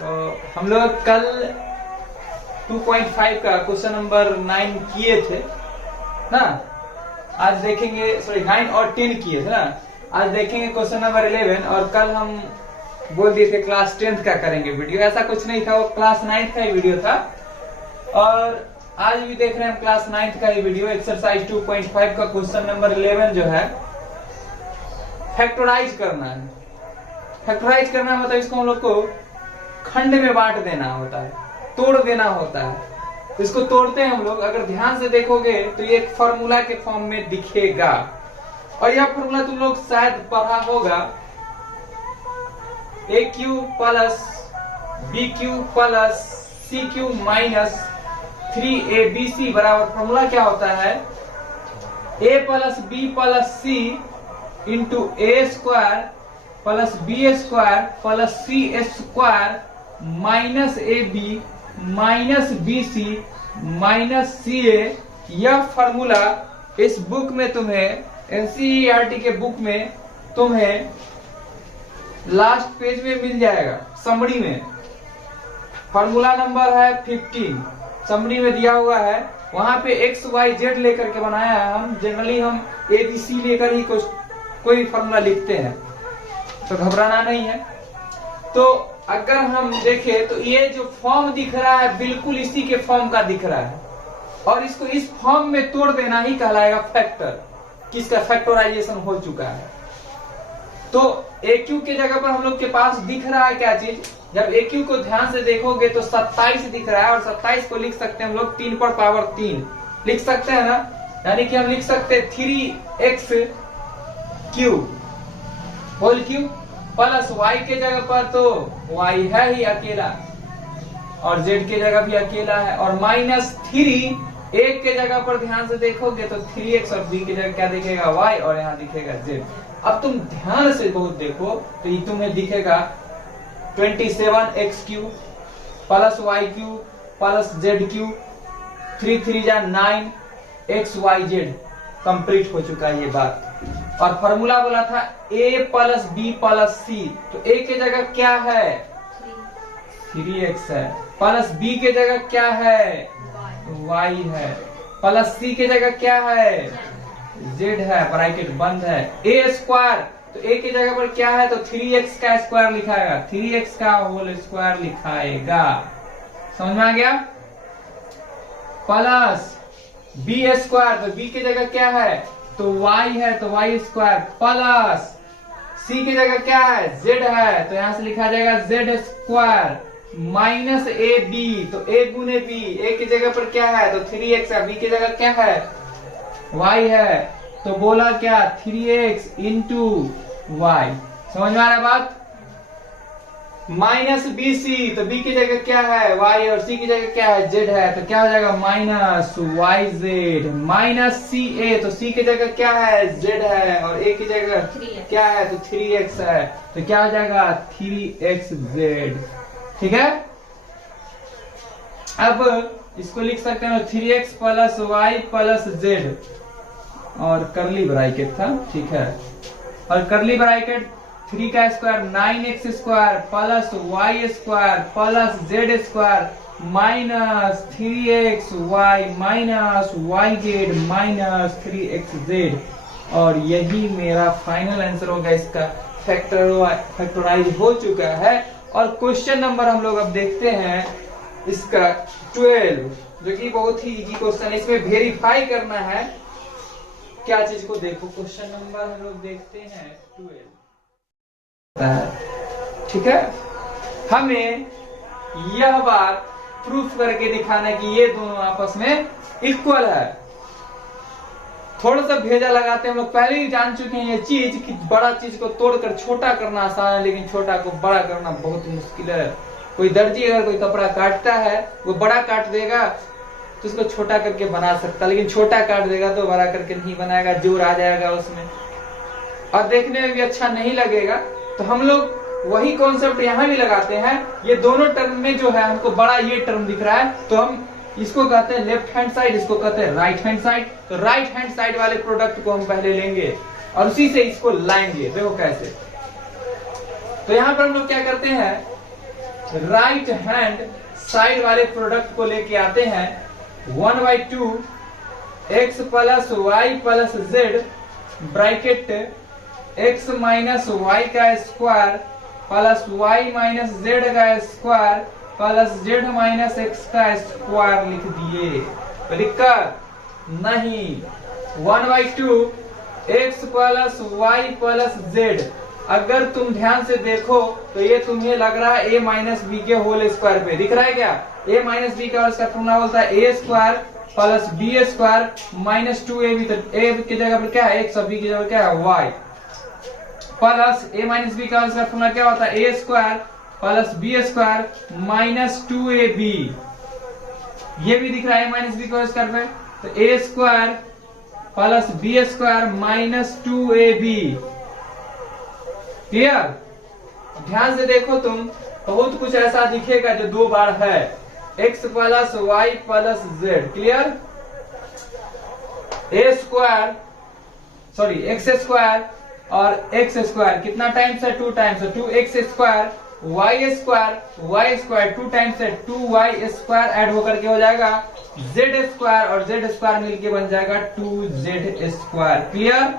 तो हम लोग कल 2.5 का क्वेश्चन नंबर 9 किए थे ना। आज देखेंगे, सॉरी 9 और 10 किए थे ना। आज देखेंगे क्वेश्चन नंबर 11। और कल हम बोल दिए थे क्लास 10th का करेंगे वीडियो। ऐसा कुछ नहीं था, वो क्लास 9th का ही वीडियो था। और आज भी देख रहे हैं हम क्लास 9th का ही वीडियो। एक्सरसाइज 2.5 का क्वेश्चन नंबर 11 जो है फैक्टराइज करना है। फैक्टराइज करना मतलब इसको हम लोग को खंड में बांट देना होता है, तोड़ देना होता है। तो इसको तोड़ते हैं हम लोग। अगर ध्यान से देखोगे तो ये एक फॉर्मूला के फॉर्म में दिखेगा। और यह फॉर्मूला तुम लोग शायद पढ़ा होगा, A cube plus B cube plus C cube minus 3abc बराबर फॉर्मूला क्या होता है, a plus B plus C into A square plus B square plus C square minus A B minus B C minus C A. यह formula इस book में तुम्हें, NCERT के book में तुम्हें लास्ट पेज में मिल जाएगा। समरी में फॉर्मूला नंबर है 15, समरी में दिया हुआ है। वहां पे एक्स वाई जेड लेकर के बनाया है। हम जनरली हम एबीसी लेकर ही कोई फॉर्मूला लिखते हैं, तो घबराना नहीं है। तो अगर हम देखें तो ये जो फॉर्म दिख रहा है बिल्कुल इसी के फॉर्म का दिख रहा है। और इसको इस फॉर्म में तोड़ देना ही कहलाएगा फैक्टर, किसका फैक्टराइजेशन हो चुका है। तो AQ के जगह पर हम लोग के पास दिख रहा है क्या चीज, जब AQ को ध्यान से देखोगे तो 27 दिख रहा है। और 27 को लिख सकते हैं हम लोग 3 पर पावर 3 लिख सकते हैं ना। यानी कि हम लिख सकते हैं 3x cube whole cube plus y के जगह पर तो y है ही अकेला और z के जगह भी अकेला है। और माइनस 3 एक के जगह पर ध्यान से देखोगे तो 3x और b की जगह क्या दिखेगा, y और यहाँ दिखेगा z। अब तुम ध्यान से बहुत देखो तो ये तुम्हें दिखेगा 27x cube plus y cube plus z cube 3 3 जा 9 x y z कंप्लीट हो चुका है ये बात। और फॉर्मूला बोला था a प्लस बी प्लस सी, तो a के जगह क्या है 3x है, प्लस b के जगह क्या है y है, प्लस c के जगह क्या है z है, ब्रैकेट बंद है। a स्क्वायर, तो a की जगह पर क्या है तो 3x का स्क्वायर लिखाएगा, 3x का होल स्क्वायर लिखाएगा। समझ में आ गया। प्लस b स्क्वायर, तो b की जगह क्या है तो y है, तो y स्क्वायर प्लस c की जगह क्या है z है, तो यहां से लिखा जाएगा z square minus A B, तो a गुने b, a की जगह पर क्या है तो 3x है, b की जगह क्या है y है, तो बोला क्या 3x इंटू y। समझ में आ रहा है बात। माइनस बी सी, तो b की जगह क्या है y और c की जगह क्या है z है, तो क्या हो जाएगा minus Y Z minus C ए, तो c की जगह क्या है z है और a की जगह क्या है तो 3x है, तो क्या हो जाएगा 3xz। ठीक है। अब इसको लिख सकते हैं 3x plus Y plus z और करली ब्रैकेट था, ठीक है। और करली ब्रैकेट 3 का square 9x square plus y square plus z square minus 3xy minus yz minus 3xz। और यही मेरा फाइनल आंसर होगा। इसका फैक्टराइज हो चुका है। और क्वेश्चन नंबर हम लोग अब देखते हैं इसका 12, जो कि बहुत ही इजी क्वेश्चन है। इसमें वेरीफाई करना है क्या चीज को, देखो क्वेश्चन नंबर हम लोग देखते हैं 12। ठीक है। हमें यह बात प्रूफ करके दिखाना कि ये दोनों आपस में इक्वल है। थोड़ा सा भेजा लगाते हैं हम लोग, पहले ही जान चुके हैं ये चीज कि बड़ा चीज को तोड़कर छोटा करना आसान है, लेकिन छोटा को बड़ा करना बहुत मुश्किल है। कोई दर्जी अगर कोई कपड़ा काटता है वो बड़ा काट देगा तो उसको छोटा करके बना सकता, लेकिन छोटा काट देगा तो बड़ा करके नहीं बनाएगा, जोर आ जाएगा उसमें और देखने में भी अच्छा नहीं लगेगा। तो हम लोग वही कॉन्सेप्ट यहाँ भी लगाते हैं। ये दोनों टर्म में जो है हमको बड़ा ये टर्म दिख रहा है, तो हम इसको कहते हैं लेफ्ट हैंड साइड, इसको कहते हैं राइट हैंड साइड। तो राइट हैंड साइड वाले प्रोडक्ट को हम पहले लेंगे और उसी से इसको लाएंगे। देखो कैसे। तो यहाँ पर हम लोग क्या करते हैं, राइट हैंड साइड वाले प्रोडक्ट को लेके आते हैं 1/2 x plus Y plus Z bracket x minus Y का square plus Y minus Z का square plus Z minus X का स्क्वायर लिख दिए। तो दिक्कत नहीं, 1/2 x plus Y plus Z, अगर तुम ध्यान से देखो तो ये तुम्हें लग रहा है a माइनस बी के होल स्क्वायर पे दिख रहा है क्या? a माइनस बी का होल स्क्वायर फॉर्मूला बोलता है a square plus B square minus 2ab, तो a की जगह पर क्या है x और b की जगह क्या है y, plus a minus B का होल स्क्वायर फॉर्मूला क्या होता है a square plus B square minus 2ab, ये भी दिख रहा है a माइनस बी का होल स्क्वायर पे, तो a square plus B square minus 2ab। Clear? ध्यान से देखो तुम, बहुत कुछ ऐसा दिखेगा जो दो बार है, x plus Y plus Z. Clear? A square sorry X square और एक्स स्क्वायर कितना टाइम्स है? 2 टाइम्स है, 2x square Y square 2 times है, 2y स्क्वायर ऐड होकर के हो जाएगा z स्क्वायर और z स्क्वायर मिलके बन जाएगा 2z स्क्वायर। क्लियर?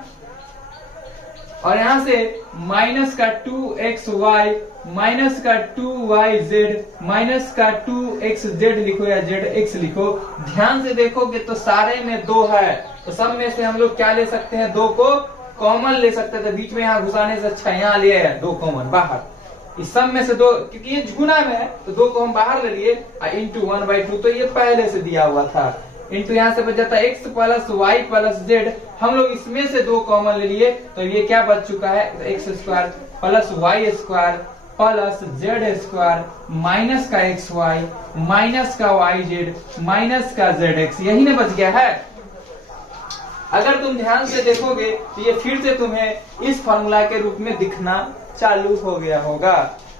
और यहां से माइनस का 2xy माइनस का 2yz माइनस का 2xz लिखो या zx लिखो। ध्यान से देखोगे तो सारे में 2 है, तो सब में से हम लोग क्या ले सकते हैं? 2 को कॉमन ले सकते थे, बीच में यहाँ घुसाने से अच्छा यहाँ ले आया 2 कॉमन बाहर। इस सब में से 2, क्योंकि ये गुना में है तो 2 को हम बाहर ले लिए, इंटू 1/2 तो ये पहले से दिया हुआ था, इंटू यहाँ से बच जाता है x plus Y plus Z, हम लोग इसमें से 2 कॉमन ले लिए तो ये क्या बच चुका है? x square plus Y square plus Z square minus का xy माइनस का yz माइनस का zx, यही ना बच गया है। अगर तुम ध्यान से देखोगे तो ये फिर से तुम्हें इस फॉर्मूला के रूप में दिखना चालू हो गया होगा,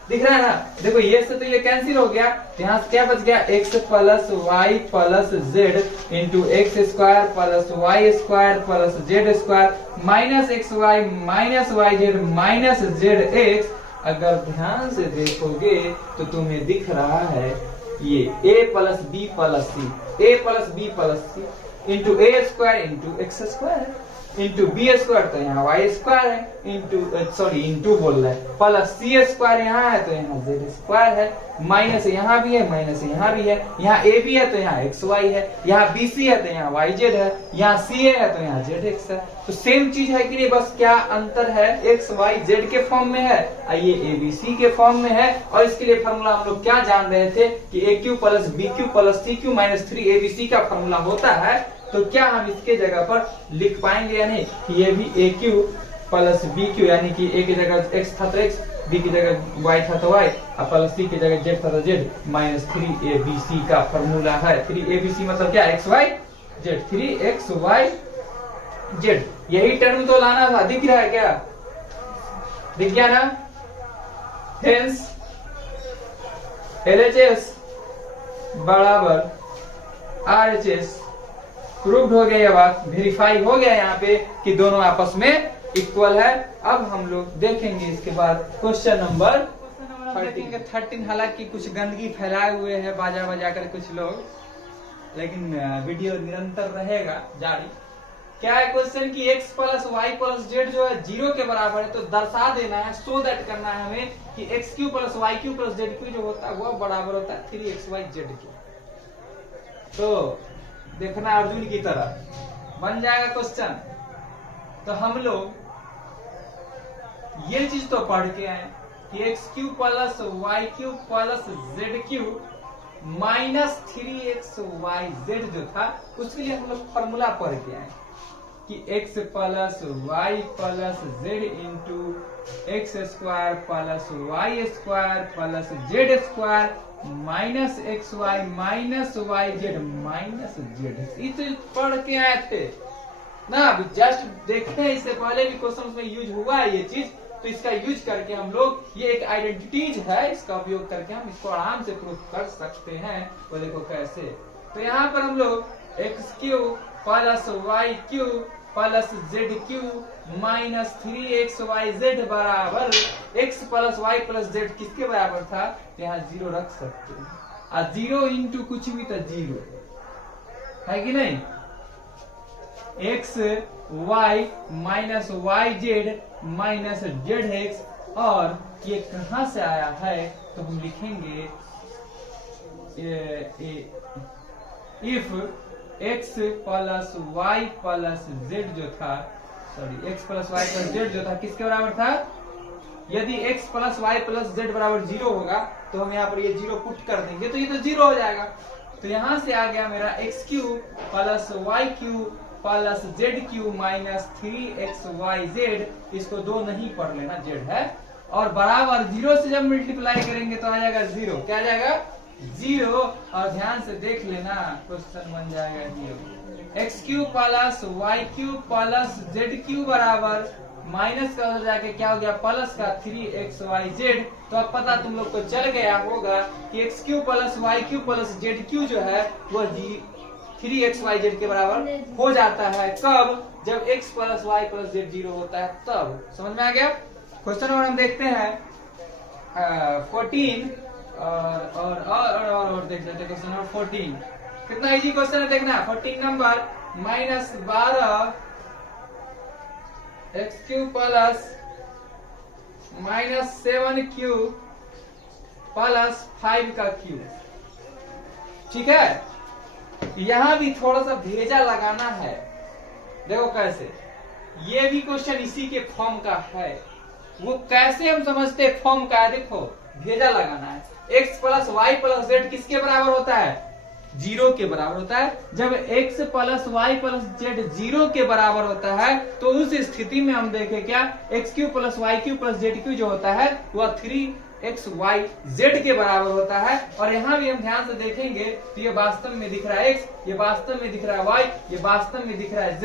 दिख रहा है ना? देखो ये से तो ये कैंसिल हो गया, यहाँ से क्या बच गया? x plus Y plus Z into X square plus Y square plus Z square minus X Y minus Y Z minus Z X. अगर ध्यान से देखोगे तो तुम्हें दिख रहा है ये a plus B plus C, a plus B plus C into A square into X square into B square, तो यहाँ वाई स्क्वायर है इंटू बोल रहा है प्लस सी स्क्वायर यहाँ है तो यहाँ जेड स्क्वायर है, माइनस यहाँ भी है माइनस यहाँ भी है, यहाँ ए बी है तो यहाँ एक्स वाई है, यहाँ बी सी है तो यहाँ वाई जेड है, यहाँ सी है तो यहाँ जेड एक्स है। तो सेम चीज है कि नहीं, बस क्या अंतर है? एक्स वाई जेड के फॉर्म में है, ये ए बी सी के फॉर्म में है। और इसके लिए फॉर्मूला हम लोग क्या जान रहे थे कि A cube plus B cube plus C cube minus 3abc का फॉर्मूला होता है। तो क्या हम इसके जगह पर लिख पाएंगे या नहीं कि ये भी ए क्यू प्लस बी क्यू, यानी कि ए की जगह एक्स था तो एक्स, बी की जगह वाई था तो वाई और प्लस सी की जगह जेड था तो जेड माइनस 3abc का फॉर्मूला है। 3abc मतलब क्या? X Y Z, 3xy Z, यही टर्म तो लाना था। दिख रहा है क्या? दिख गया ना? हेंस LHS बराबर RHS प्रूव्ड हो गया, ये बात वेरीफाई हो गया यहाँ पे कि दोनों आपस में इक्वल है। अब हम लोग देखेंगे इसके बाद क्वेश्चन नंबर 13। हालांकि कुछ गंदगी फैलाए हुए है बाजा बजा कर कुछ लोग, लेकिन वीडियो निरंतर रहेगा जारी। क्या है क्वेश्चन की x plus Y plus Z जो है 0 के बराबर है, तो दर्शा देना है, सो दैट करना है हमें कि x Q plus Y Q plus Z Q जो होता है वह बराबर होता है 3xy जेड क्यू। तो देखना अर्जुन की तरह बन जाएगा क्वेश्चन। तो हम लोग ये चीज तो पढ़ के आए कि x Q plus Y Q plus Z cube minus 3xyz जो था उसके लिए हम लोग फॉर्मूला पढ़ के आए कि x plus Y plus Z into X square plus Y square plus Z square minus X Y minus Y Z minus Z, ये पढ़ के आए थे ना। अभी जस्ट देखे, इससे पहले भी क्वेश्चन में यूज हुआ है ये चीज, तो इसका यूज करके हम लोग ये एक आइडेंटिटीज है, इसका उपयोग करके हम इसको आराम से प्रूफ कर सकते हैं। वो देखो कैसे। तो यहाँ पर हम लोग X Q plus Y Q plus Z cube minus 3xyz बराबर x plus Y plus Z किसके बराबर था? तो यहाँ 0 रख सकते हैं। और 0 इंटू कुछ भी तो 0 है कि नहीं? x y minus Y Z minus Z X. और ये कहां से आया है? तो हम लिखेंगे if x plus Y plus Z जो था, sorry x plus Y plus Z जो था किसके बराबर था? यदि x plus Y plus Z बराबर 0 होगा तो हम यहाँ पर ये 0 पुट कर देंगे तो ये तो 0 हो जाएगा। तो यहां से आ गया मेरा X Q plus Y Q plus Z cube minus 3xyz। इसको 2 नहीं पढ़ लेना, जेड है। और बराबर 0 से जब मल्टीप्लाई करेंगे तो आ जाएगा 0। क्या आ जाएगा? 0। और ध्यान से देख लेना, क्वेश्चन बन जाएगा 0। X Q plus Y Q plus Z cube बराबर माइनस का उधर जाके क्या हो गया? प्लस का 3xyz। तो अब पता तुम लोग को चल गया होगा कि x Q plus Y Q plus Z Q जो है वह 3xyz के बराबर हो जाता है। कब? जब x plus Y plus Z 0 होता है तब। समझ में आ गया? क्वेश्चन नंबर हम देखते हैं 14 और देख लेते हैं क्वेश्चन नंबर 14। कितना इजी क्वेश्चन है देखना। 14 number minus 12 x Q plus minus 7 Q plus 5 का क्यूब। ठीक है, यहां भी थोड़ा सा भेजा लगाना है। देखो कैसे, ये भी क्वेश्चन इसी के फॉर्म का है। वो कैसे हम समझते हैं फॉर्म का है? देखो भेजा लगाना है। x plus Y plus Z किसके बराबर होता है? 0 के बराबर होता है। जब x plus Y plus Z 0 के बराबर होता है तो उस स्थिति में हम देखें क्या? X Q plus Y Q plus Z Q जो होता है वह 3xyz के बराबर होता है। और यहाँ भी हम ध्यान से देखेंगे तो ये वास्तव में दिख रहा है x, ये वास्तव में दिख रहा है y, ये वास्तव में दिख रहा है z।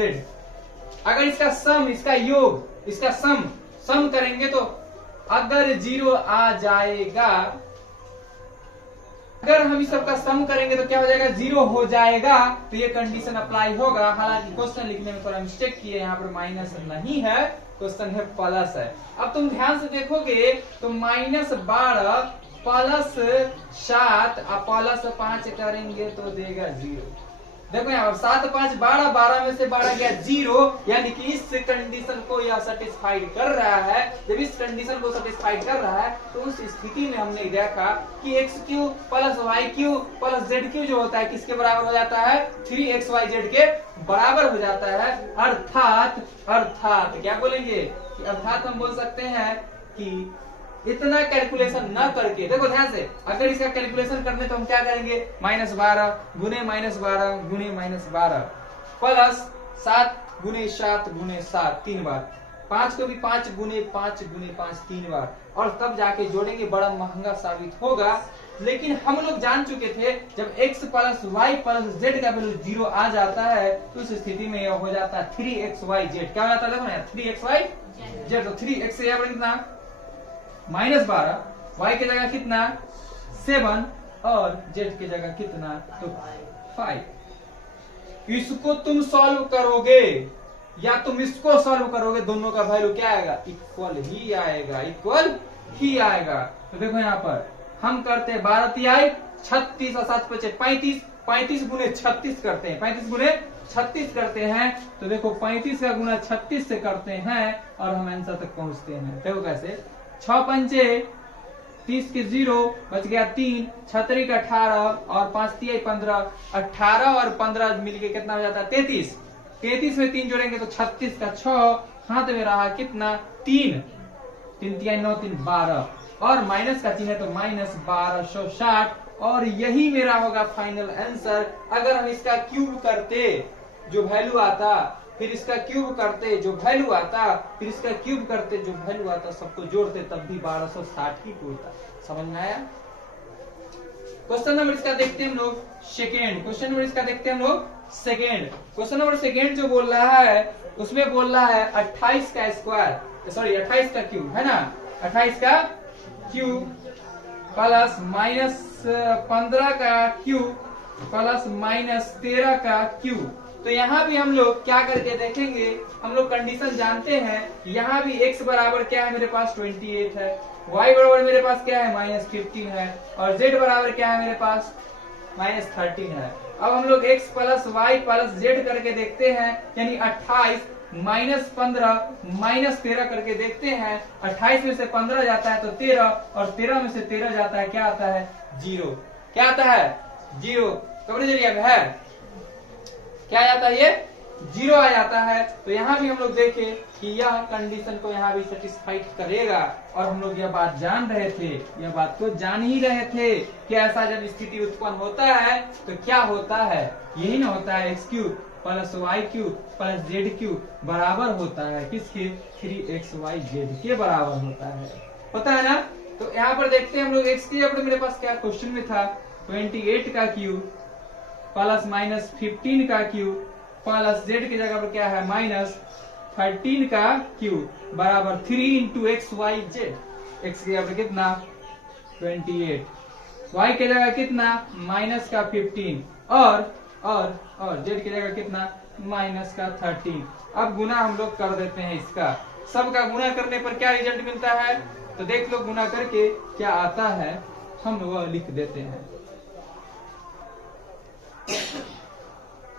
अगर इसका सम, इसका योग, इसका सम करेंगे तो अगर 0 आ जाएगा, अगर हम इस सबका सम करेंगे तो क्या हो जाएगा? 0 हो जाएगा। तो ये कंडीशन अप्लाई होगा। हालांकि क्वेश्चन लिखने में थोड़ा मिस्टेक किए, यहाँ पर माइनस नहीं है, क्वेश्चन है प्लस है। अब तुम ध्यान से देखोगे तो माइनस 12 प्लस 7 प्लस 5 करेंगे तो देगा 0। देखो यहाँ 7 5 12, 12 में से 12 गया 0, यानी कि इस कंडीशन को यह सेटिस्फाइड कर रहा है। जब इस कंडीशन को सेटिस्फाइड कर रहा है तो उस स्थिति में हमने देखा कि x Q plus Y Q plus Z Q जो होता है किसके बराबर हो जाता है? 3xyz के बराबर हो जाता है। अर्थात क्या बोलेंगे? अर्थात हम बोल सकते हैं कि इतना कैलकुलेशन न करके, देखो ध्यान से, अगर इसका कैलकुलेशन करने तो हम क्या करेंगे? -12 गुने -12 गुने -12 प्लस 7 गुने 7 गुने 7 3 बार, 5 को भी 5 गुने 5 गुने 5 3 बार, और तब जाके जोड़ेंगे। बड़ा महंगा साबित होगा। लेकिन हम लोग जान चुके थे जब x plus Y plus z का वैल्यू 0 आ जाता है तो उस स्थिति में यह हो जाता है 3xyz। क्या हो जाता है? देखो ना 3xyz। तो 3x से कितना? -12, y की जगह कितना? 7 और z की जगह कितना? तो 5। इसको तुम सॉल्व करोगे या तुम इसको सॉल्व करोगे, दोनों का वैल्यू क्या आएगा? इक्वल ही आएगा, इक्वल ही आएगा। तो देखो यहाँ पर हम करते हैं 12 तिहाई 36 और 7 5 35, 35 गुने 36 करते हैं, 35 गुने 36 करते हैं। तो देखो 35 का गुना 36 से करते हैं और हम आंसर तक पहुंचते हैं। देखो कैसे, 6 पंचे 30 के 0 बच गया 3, 6 का 18 और 5 तिहाई 15, 18 और 15 मिलके कितना हो जाता है? 33। 33 में 3 जोड़ेंगे तो 36 का 6, हाथ में रहा कितना? 3, 3 तिहाई 9 3 12, और माइनस का चिन्ह है तो -1260। और यही मेरा होगा फाइनल आंसर। अगर हम इसका क्यूब करते जो वैल्यू आता, फिर इसका क्यूब करते जो वैल्यू आता, फिर इसका क्यूब करते जो वैल्यू आता, सबको जोड़ते तब भी 1260 ही पूछता। समझ में आया? क्वेश्चन नंबर इसका देखते हैं हम लोग सेकेंड। क्वेश्चन नंबर इसका देखते हैं हम लोग सेकेंड। क्वेश्चन नंबर सेकेंड जो बोल रहा है उसमें बोल रहा है 28 का स्क्वायर, सॉरी 28 का क्यूब है ना, 28 का क्यूब प्लस -15 का क्यूब प्लस -13 का क्यूब। तो यहाँ भी हम लोग क्या करके देखेंगे, हम लोग कंडीशन जानते हैं, यहाँ भी x बराबर क्या है मेरे पास 28 है, y बराबर मेरे पास क्या है -15 है, और z बराबर क्या है मेरे पास -13 है। अब हम लोग x plus Y plus z करके देखते हैं, यानी 28 -15 -13 करके देखते हैं। 28 में से 15 जाता है तो 13, और 13 में से 13 जाता है, क्या आता है 0। क्या आता है 0। कबरे जरिया है क्या आ जाता है, ये 0 आ जाता है। तो यहाँ भी हम लोग देखें कि यह कंडीशन को यहाँ भी सेटिस्फाइड करेगा, और हम लोग यह बात जान रहे थे, यह बात को जान ही रहे थे कि ऐसा जब स्थिति उत्पन्न होता है तो क्या होता है, यही ना होता है x³ plus y³ plus z³ बराबर होता है किसके, 3xyz के बराबर होता है, पता है ना। तो यहाँ पर देखते हैं हम लोग x की जगह मेरे पास क्या क्वेश्चन में था 28 का क्यूब प्लस -15 का क्यूब प्लस z की जगह पर क्या है -13 का क्यूब बराबर 3 इंटू xyz। x की जगह पर कितना 28, y की जगह कितना -15 और z की जगह कितना -13। अब गुना हम लोग कर देते हैं, इसका सबका गुना करने पर क्या रिजल्ट मिलता है, तो देख लो गुना करके क्या आता है, हम वह लिख देते हैं।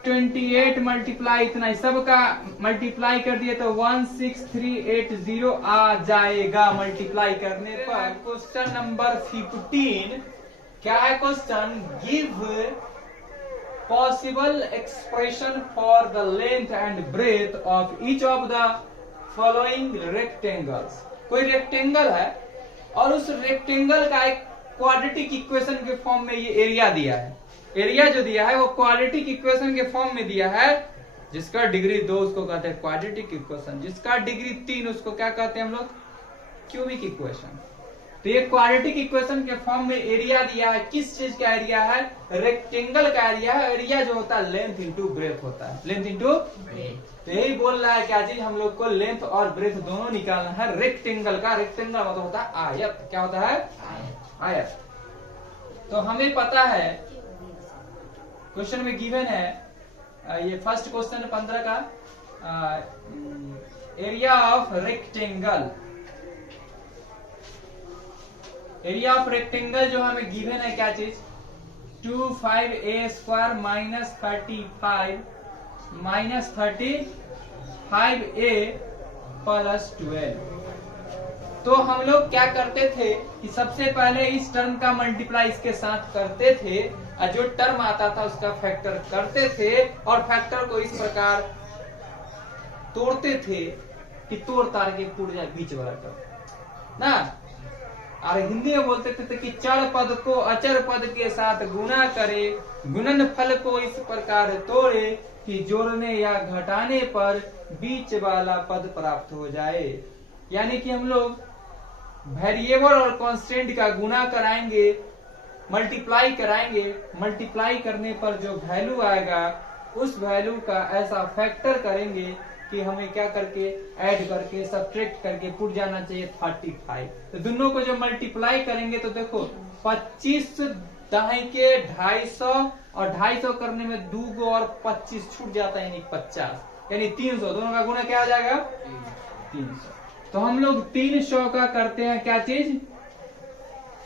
28 मल्टीप्लाई इतना, सबका मल्टीप्लाई कर दिए तो 16380 आ जाएगा मल्टीप्लाई करने पर। क्वेश्चन नंबर 15 क्या है question, give possible expression for the length and breadth of each of the following rectangles। कोई रेक्टेंगल है और उस रेक्टेंगल का एक क्वाड्रेटिक इक्वेशन के फॉर्म में ये एरिया दिया है। एरिया जो दिया है वो क्वाड्रेटिक इक्वेशन के फॉर्म में दिया है, जिसका डिग्री 2 उसको कहते हैं क्वाड्रेटिक इक्वेशन, जिसका डिग्री 3 उसको क्या कहते हैं हम लोग, क्यूबिक इक्वेशन। तो ये क्वाड्रेटिक इक्वेशन के फॉर्म में एरिया दिया है, किस चीज का एरिया है, रेक्टेंगल का एरिया है। एरिया जो होता है लेंथ इंटू ब्रेथ होता है, लेंथ इंटू ब्रेथ। तो यही बोल रहा है क्या चीज, हम लोग को लेंथ और ब्रेथ दोनों निकालना है रेक्टेंगल का। रेक्टेंगल मतलब होता है आयत, क्या होता है आयत। तो हमें पता है क्वेश्चन में गिवन है, ये फर्स्ट क्वेश्चन 15 का area of rectangle, area of rectangle जो हमें गिवन है क्या चीज, 25a² -35a प्लस 12। तो हम लोग क्या करते थे कि सबसे पहले इस टर्म का मल्टीप्लाई इसके साथ करते थे, और जो टर्म आता था उसका फैक्टर करते थे, और फैक्टर को इस प्रकार तोड़ते थे कि तोड़ तार के टूट जाए बीच वाला टर्म ना। और हिंदी में बोलते थे कि चर पद को अचर पद के साथ गुना करे, गुणन फल को इस प्रकार तोड़े कि जोड़ने या घटाने पर बीच वाला पद प्राप्त हो जाए। यानी कि हम लोग वेरिएबल और कांस्टेंट का गुना कराएंगे, मल्टीप्लाई कराएंगे, मल्टीप्लाई करने पर जो वैल्यू आएगा उस वैल्यू का ऐसा फैक्टर करेंगे कि हमें क्या करके ऐड करके सब्ट्रैक्ट करके पुट जाना चाहिए 35। तो दोनों को जब मल्टीप्लाई करेंगे तो देखो 25 दाएं के 250 और 250 करने में 2 गो और 25 छूट जाता है, यानी 50, यानी 300। दोनों का गुना क्या आ जाएगा 300। तो हम लोग 300 का करते हैं क्या चीज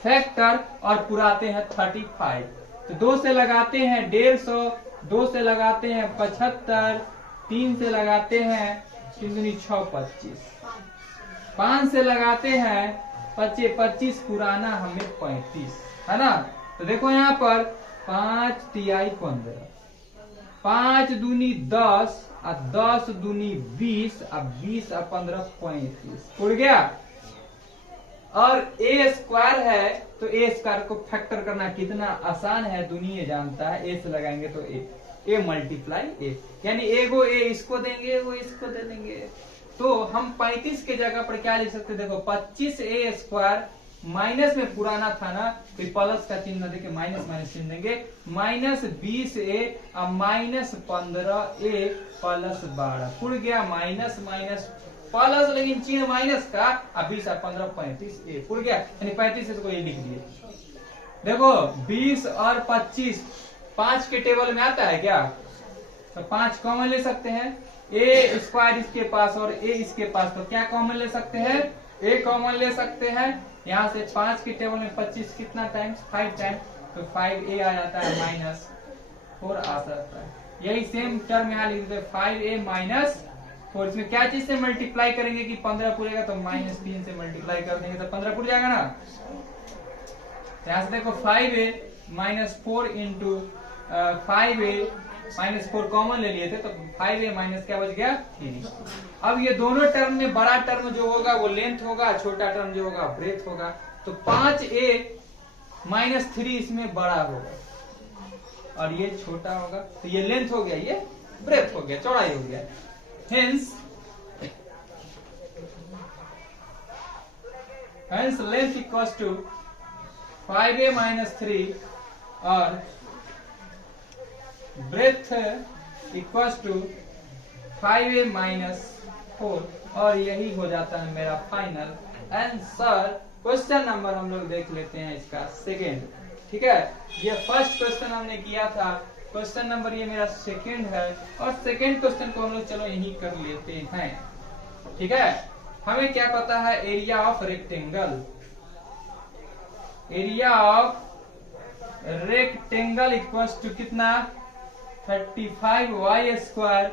फैक्टर और पुराते हैं 35। तो 2 से लगाते हैं 150, 2 से लगाते हैं 75, 3 से लगाते हैं 3 6 25, 5 से लगाते हैं 25 पुराना हमें 35 है ना। तो देखो यहाँ पर 5 तिहाई 15, 5 दूनी 10 और 10 दूनी 20 और 20 और 15 35 उड़ गया। और a स्क्वायर है तो a स्क्वायर को फैक्टर करना कितना आसान है दुनिया जानता है। a से लगाएंगे तो a मल्टीप्लाई a, यानी एगो a इसको देंगे वो इसको दे देंगे। तो हम 35 के जगह पर क्या लिख सकते, देखो 25a स्क्वायर माइनस में पुराना था ना, तो प्लस का चिन्ह देके माइनस माइनस चिन्ह देंगे, -20a और -15a प्लस 12 उड़ गया, माइनस माइनस प्लस लेकिन चिन्ह माइनस का, अब 20 और 15 35 उड़ गया, यानी 35 से तो ये लिख दिए। देखो 20 और 25 5 के टेबल में आता है क्या, तो 5 कॉमन ले सकते हैं, ए स्क्वायर इसके पास और ए इसके पास, तो क्या कॉमन ले सकते हैं, ए कॉमन ले सकते हैं। यहाँ से 5 की टेबल में 25 कितना टाइम्स, 5 टाइम्स, तो 5a आ जाता है माइनस 4 आ सकता है। यही सेम टर्म यहाँ लिख देते 5a माइनस 4। इसमें क्या चीज से मल्टीप्लाई करेंगे कि 15 पूरेगा, तो -3 से मल्टीप्लाई कर देंगे तो 15 पूर जाएगा ना। यहाँ से देखो 5a minus 4 into 5a minus 4 common ले लिए थे, तो 5a माइनस क्या बच गया 3। अब ये दोनों टर्म में बड़ा टर्म जो होगा वो लेंथ होगा, छोटा टर्म जो होगा ब्रेथ होगा। तो 5a माइनस 3 इसमें बड़ा होगा और ये छोटा होगा, तो ये लेंथ हो गया, ये ब्रेथ हो गया, चौड़ाई हो गया। hence length equals to 5a minus 3 और breadth equals to 5a minus 4 और यही हो जाता है मेरा फाइनल आंसर। क्वेश्चन नंबर हम लोग देख लेते हैं इसका सेकेंड। ठीक है, ये फर्स्ट क्वेश्चन हमने किया था, क्वेश्चन नंबर ये मेरा सेकेंड है और सेकेंड क्वेश्चन को हम लोग चलो यही कर लेते हैं। ठीक है, हमें क्या पता है, area of rectangle, area of rectangle equals to कितना 35y square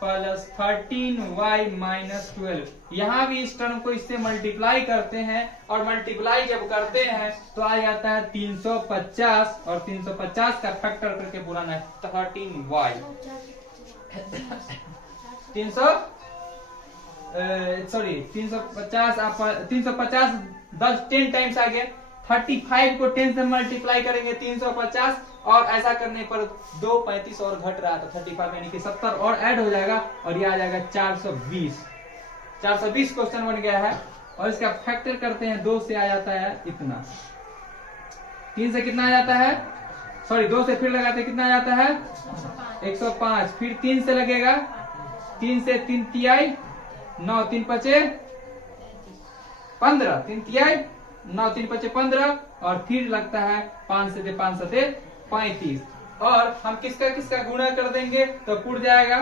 plus 13y minus 12। यहाँ भी इस टर्म को इससे मल्टीप्लाई करते हैं और मल्टीप्लाई जब करते हैं तो आ जाता है 350 और 350 का फैक्टर करके पुराना है 13y 350 10 टाइम्स आ गया। 35 को 10 से मल्टीप्लाई करेंगे 350 और ऐसा करने पर 235 और घट रहा था 35 यानी कि 70 और ऐड हो जाएगा और ये आ जाएगा 420 क्वेश्चन बन गया है। और इसका फैक्टर करते हैं 2 से आ जाता है इतना, 3 से कितना आ जाता है, सॉरी 2 से फिर लगाते कितना आ जाता है 105, फिर 3 से लगेगा, 3 से 3 तिहाई 9 3 पचे 15, 3 तिहाई 9 3 पचे 15 और फिर लगता है 5 से 5 सते 35 और हम किसका किसका गुणा कर देंगे तो पुट जाएगा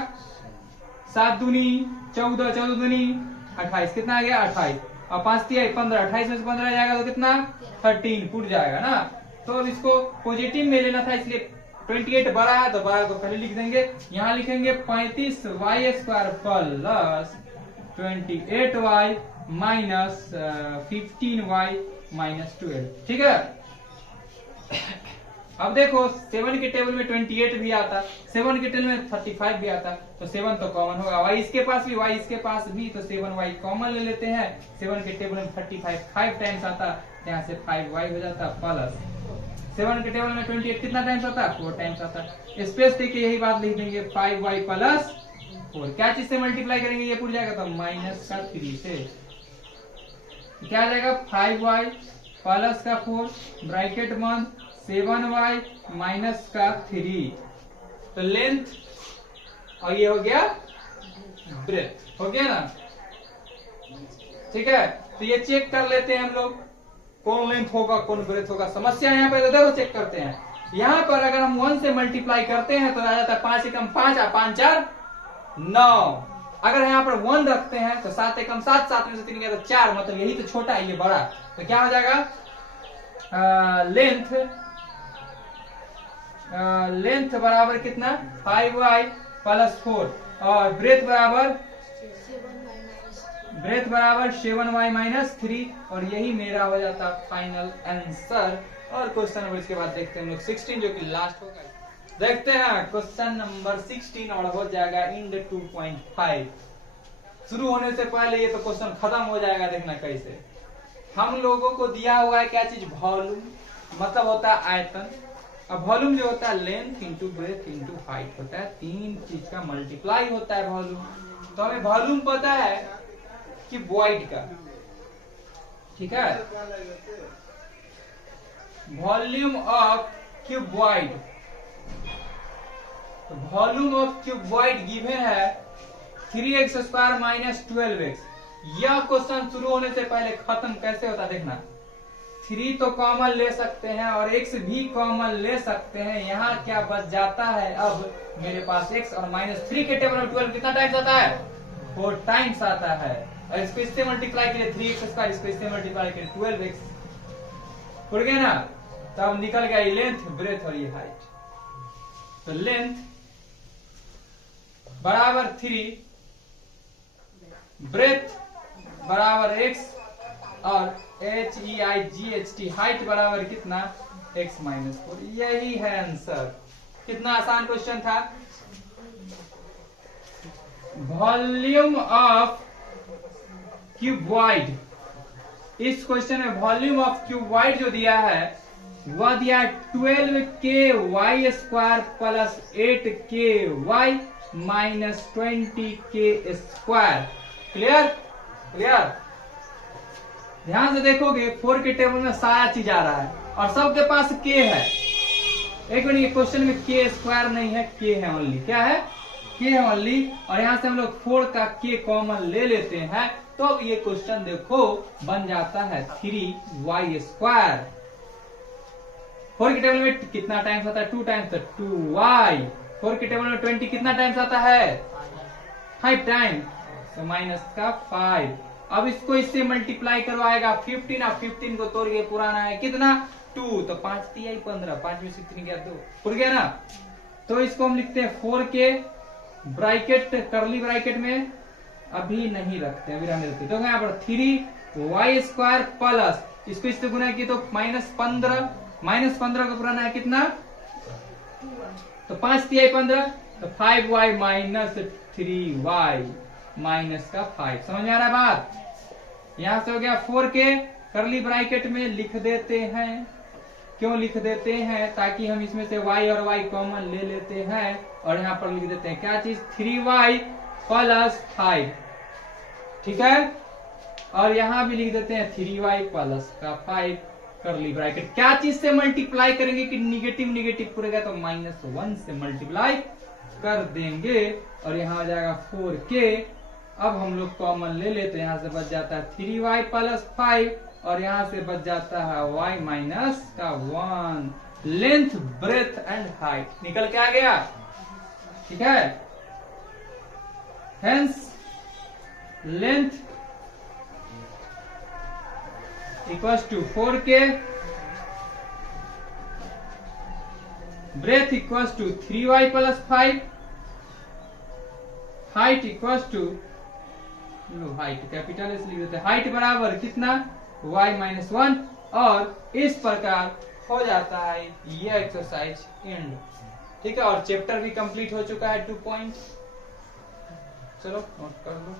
7 दूनी 14, 14 दूनी 28, कितना आ गया 28 और 5 तिहाई 15, 28 में से 15 जाएगा तो कितना 13 पुट जाएगा ना। तो अब इसको पॉजिटिव में लेना था इसलिए 28 बड़ा है तो बड़ा को पहले लिख देंगे, यहाँ लिखेंगे 35y square plus 28y minus 15y minus 12। ठीक है, अब देखो 7 के टेबल में 28 भी आता, 7 के टेबल में 35 भी आता, तो 7 तो कॉमन होगा, y इसके पास भी, y इसके पास भी, तो 7y कॉमन ले लेते हैं। 7 के टेबल में 35 5 टाइम्स आता, यहाँ से 5y हो जाता प्लस 7 के टेबल में 28 कितना टाइम्स आता 4 टाइम्स आता। स्पेस देके यही बात लिख देंगे 5y प्लस 4, क्या चीज से मल्टीप्लाई करेंगे ये पूरा जाएगा तो माइनस का 3 से, क्या आ जाएगा 5y प्लस का 4 ब्रैकेट बंद 7y माइनस का 3, तो लेंथ और ये हो गया ब्रेथ, हो गया ना। ठीक है, तो ये चेक कर लेते हैं हम लोग कौन लेंथ होगा कौन ब्रेथ होगा। समस्या यहाँ पे देखो चेक करते हैं, यहाँ पर अगर हम 1 से मल्टीप्लाई करते हैं तो आ जाता है 5 एकम 5 और 5 4 9। अगर यहाँ पर 1 रखते हैं तो 7 एकम 7, 7 में से 3 गया तो 4, मतलब यही तो छोटा है ये बड़ा, तो क्या हो जाएगा लेंथ बराबर कितना 5y प्लस 4 और ब्रेथ बराबर 7y माइनस 3 और यही मेरा हो जाता फाइनल आंसर। और क्वेश्चन नंबर इसके बाद देखते हैं हम लोग 16 जो कि लास्ट होगा, देखते हैं क्वेश्चन नंबर 16 और हो जाएगा इंड 2.5। शुरू होने से पहले ये तो क्वेश्चन खत्म हो जाएगा, देखना कैसे। हम लोगों को दिया हुआ है क्या चीज वॉल्यूम, मतलब होता है आयतन। अब वॉल्यूम जो होता है length into breadth into height होता है, 3 चीज का मल्टीप्लाई होता है वॉल्यूम। तो हमें वॉल्यूम पता है कि वॉइड का, ठीक है, वॉल्यूम ऑफ क्यूबॉइड, तो वॉल्यूम ऑफ क्यूबॉइड गिवन है 3x स्क्वायर माइनस 12x। यह क्वेश्चन शुरू होने से पहले खत्म कैसे होता देखना, x3 तो कॉमन ले सकते हैं और x भी कॉमन ले सकते हैं। यहाँ क्या बच जाता है, अब मेरे पास x और -3 के टेबल में 12 कितना टाइम्स आता है, 4 टाइम्स आता है। और इसको इससे मल्टीप्लाई करिए 3x², इसको इससे मल्टीप्लाई करिए 12x, उड़ गया ना। तो अब निकल गया ये लेंथ, ब्रेथ और ये हाइट। तो लेंथ बराबर 3, ब्रेथ बराबर x और HEIGHT हाइट बराबर कितना, x -4। यही है आंसर। कितना आसान क्वेश्चन था। वॉल्यूम ऑफ क्यूबॉइड, इस क्वेश्चन में वॉल्यूम ऑफ क्यूबॉइड जो दिया है वह दिया 12KY² plus 8KY minus 20K²। Clear clear. ध्यान से देखोगे 4 के टेबल में सारा चीज आ रहा है और सबके पास k है। एक मिनट, ये क्वेश्चन में k² नहीं है, k है ओनली। क्या है, k है ओनली। और यहां से हम लोग 4 का k कॉमन ले लेते हैं, तो अब ये क्वेश्चन देखो बन जाता है 3y²। 4 के टेबल में कितना टाइम्स आता है, 2 टाइम्स, तो 2y। 4 के टेबल में 20 कितना टाइम्स आता है, 5 टाइम्स, तो माइनस का 5। अब इसको इससे मल्टीप्लाई करवाएगा 15, और 15 को तोड़ के पुराना है कितना, 2, तो 5 3 15, 5 में से 3 गया 2, उड़ गया ना। तो इसको हम लिखते हैं 4 के ब्रैकेट, करली ब्रैकेट में अभी नहीं रखते, अभी रहने देते। तो यहाँ पर 3y² प्लस, इसको इससे गुना किया तो -15, -15 का पुराना है कितना, तो 5 3 15, तो 5y माइनस 3y माइनस का 5। समझ में आ रहा है बात। यहां से हो गया 4 के करली ब्रैकेट में लिख देते हैं। क्यों लिख देते हैं, ताकि हम इसमें से y और y कॉमन ले लेते हैं और यहाँ पर लिख देते हैं क्या चीज, 3y प्लस 5। ठीक है, और यहाँ भी लिख देते हैं 3y प्लस का 5 करली ब्रैकेट। क्या चीज से मल्टीप्लाई करेंगे कि निगेटिव निगेटिव पूरेगा, तो -1 से मल्टीप्लाई कर देंगे और यहाँ आ जाएगा 4k। अब हम लोग कॉमन ले लेते हैं, यहाँ से बच जाता है 3y प्लस 5 और यहाँ से बच जाता है y माइनस का 1। लेंथ, ब्रेथ एंड हाइट निकल के आ गया। ठीक है, hence length equals to 4k, breadth equals to 3y plus 5, height equals to, height capital S लिख देते हैं, हाइट बराबर कितना, y -1। और इस प्रकार हो जाता है ये एक्सरसाइज एंड। ठीक है, और चैप्टर भी कंप्लीट हो चुका है 2 पॉइंट। चलो नोट कर लो।